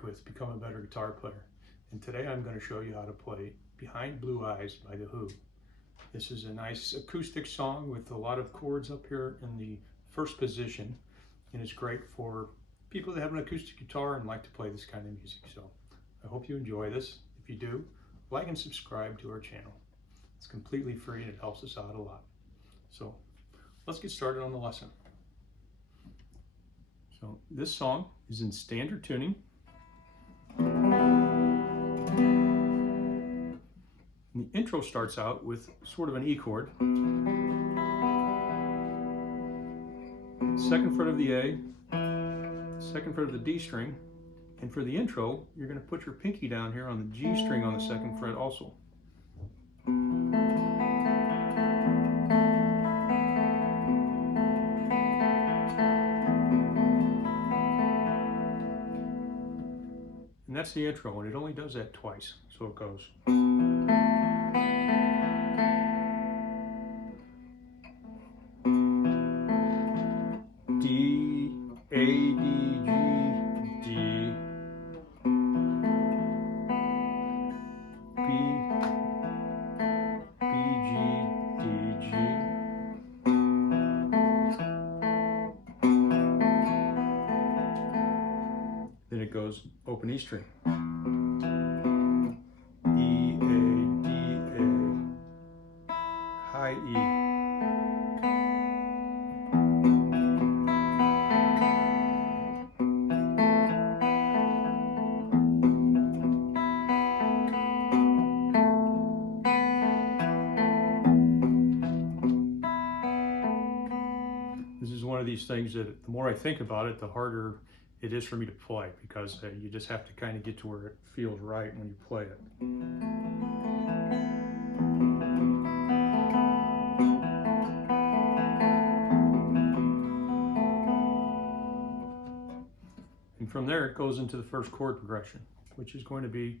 back with Become a Better Guitar Player, and today I'm going to show you how to play Behind Blue Eyes by The Who. This is a nice acoustic song with a lot of chords up here in the first position, and it's great for people that have an acoustic guitar and like to play this kind of music. So I hope you enjoy this. If you do, like and subscribe to our channel. It's completely free and it helps us out a lot. So let's get started on the lesson. So this song is in standard tuning. And the intro starts out with sort of an E chord. Second fret of the A, second fret of the D string, and for the intro, you're going to put your pinky down here on the G string on the second fret also. And that's the intro, and it only does that twice. So it goes. D, A, D, G, D, B, B, G, D, G. Then it goes open E string. E, A, D, A, high E. This is one of these things that the more I think about it, the harder it is for me to play, because you just have to kind of get to where it feels right when you play it. And from there it goes into the first chord progression, which is going to be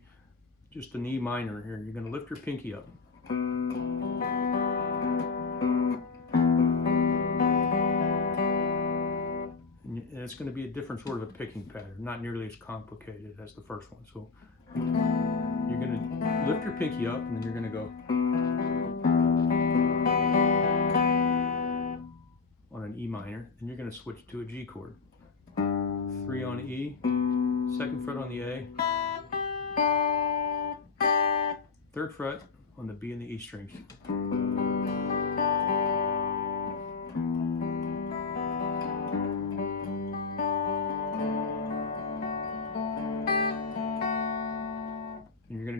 just an E minor here. You're going to lift your pinky up. And it's going to be a different sort of a picking pattern, not nearly as complicated as the first one. So you're going to lift your pinky up, and then you're going to go on an E minor, and you're going to switch to a G chord. 3 on E, second fret on the A, third fret on the B and the E strings.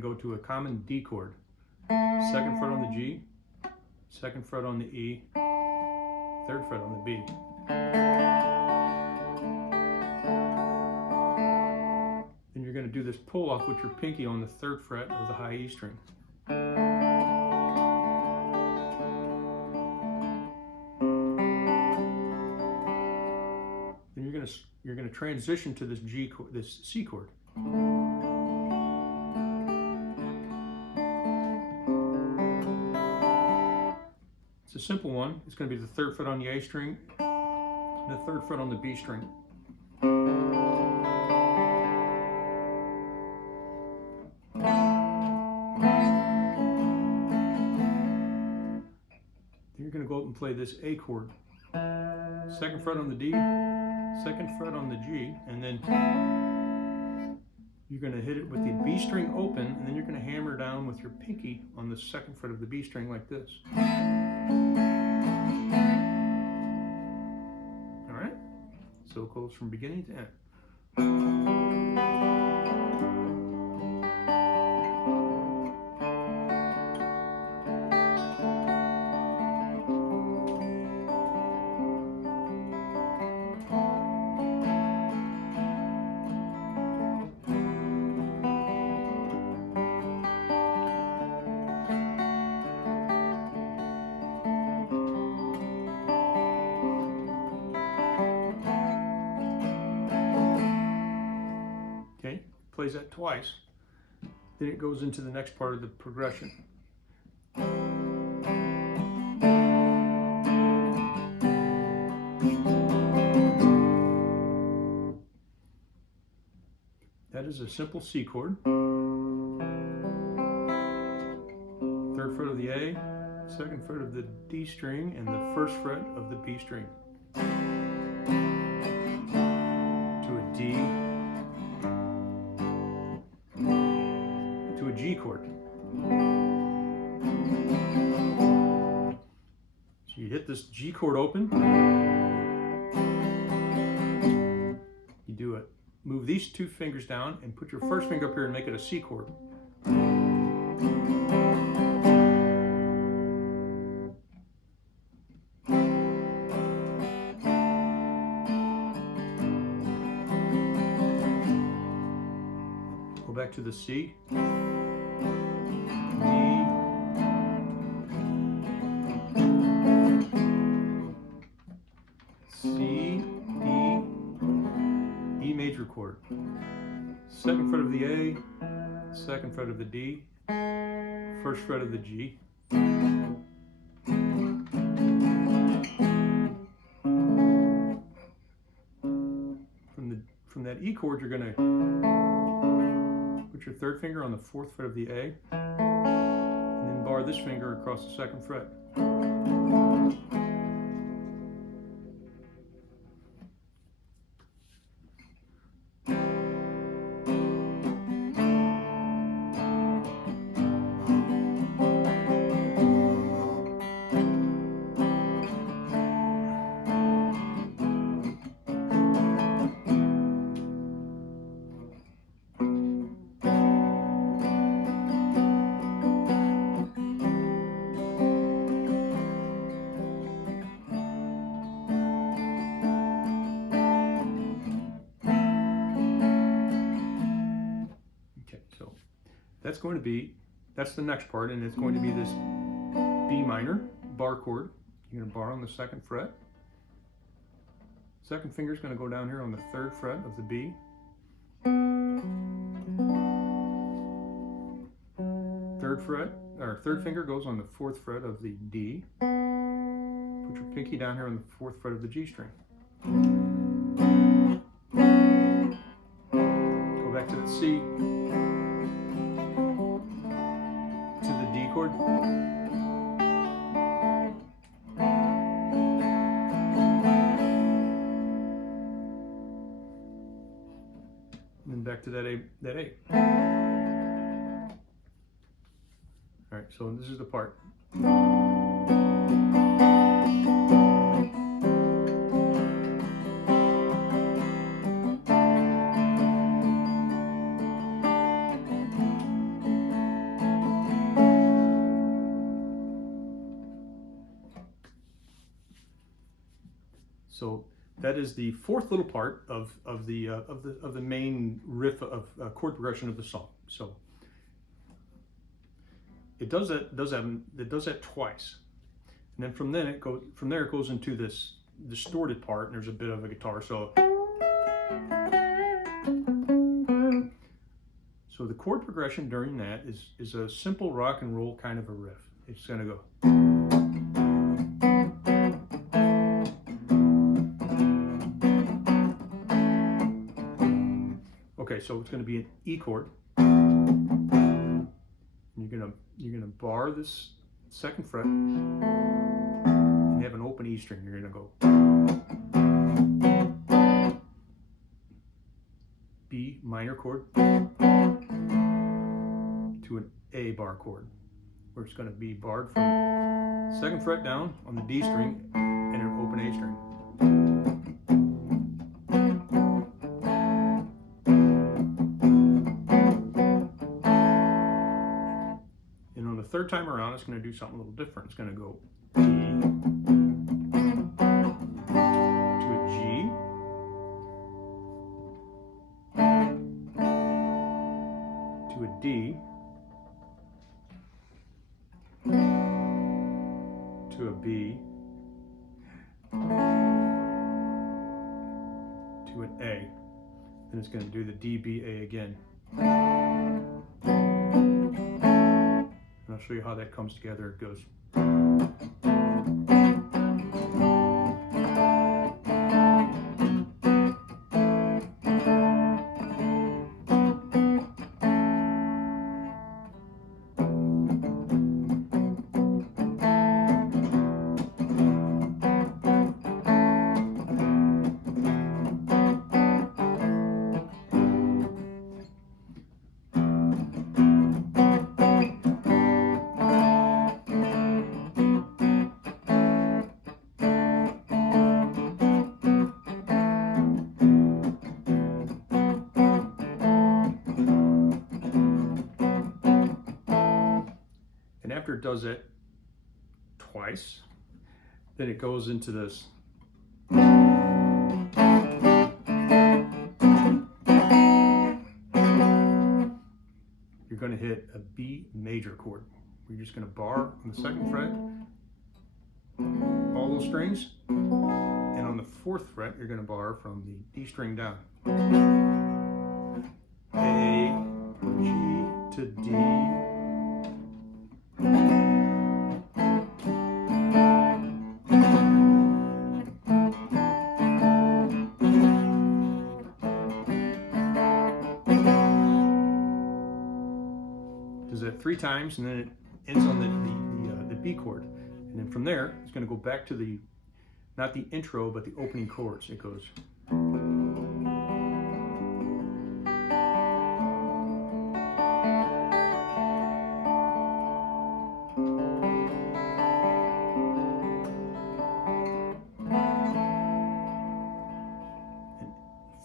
Go to a common D chord, second fret on the G, second fret on the E, third fret on the B. Then you're going to do this pull off with your pinky on the third fret of the high E string. Then you're going to transition to this G chord, this C chord. It's a simple one. It's going to be the third fret on the A string and the third fret on the B string. Then you're going to go up and play this A chord. Second fret on the D, second fret on the G, and then you're going to hit it with the B string open, and then you're going to hammer down with your pinky on the second fret of the B string like this. Alright, so it goes from beginning to end. Plays that twice, then it goes into the next part of the progression. is a simple C chord. 3rd fret of the A, 2nd fret of the D string, and the 1st fret of the B string. To a D, to a G chord. So you hit this G chord open, you do it. Move these 2 fingers down and put your 1st finger up here and make it a C chord. Go back to the C, D, C, E, E major chord. 2nd fret of the A, 2nd fret of the D, 1st fret of the G. From that E chord, you're going to put your 3rd finger on the 4th fret of the A, and then bar this finger across the 2nd fret. That's the next part, and it's going to be this B minor bar chord. You're going to bar on the 2nd fret. 2nd finger is going to go down here on the 3rd fret of the B. 3rd fret, or 3rd finger goes on the 4th fret of the D. Put your pinky down here on the 4th fret of the G string. Go back to the C. Chord. And then back to that A. All right, so this is the part. So that is the 4th little part of the main riff of chord progression of the song. So it does that twice, and then from there it goes into this distorted part, and there's a bit of a guitar solo. So the chord progression during that is a simple rock and roll kind of a riff. It's going to go. Okay, so it's going to be an E chord. You're gonna bar this 2nd fret, and you have an open E string. You're going to go B minor chord to an A bar chord, where it's going to be barred from 2nd fret down on the D string and an open A string. Third time around, it's going to do something a little different. It's going to go E to a G, to a D, to a B, to an A. Then it's going to do the D, B, A again. I'll show you how that comes together. It goes. it does it twice, then it goes into this. You're going to hit a B major chord. We're just going to bar on the 2nd fret, all those strings, and on the 4th fret, you're going to bar from the D string down. A, G to D. Does that 3 times, and then it ends on the B chord. And then from there, it's going to go back to the, not the intro, but the opening chords. It goes. And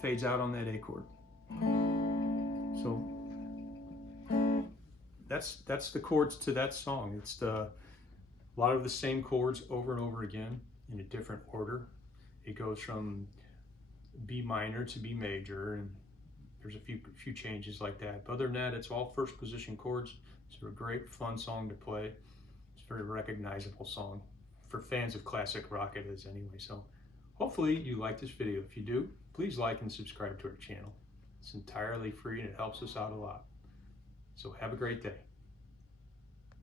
fades out on that A chord. So that's the chords to that song. It's a lot of the same chords over and over again in a different order. It goes from B minor to B major, and there's a few changes like that. But other than that, it's all first position chords. It's a great, fun song to play. It's a very recognizable song. For fans of classic rock, it is anyway. So hopefully you like this video. If you do, please like and subscribe to our channel. It's entirely free and it helps us out a lot. So have a great day.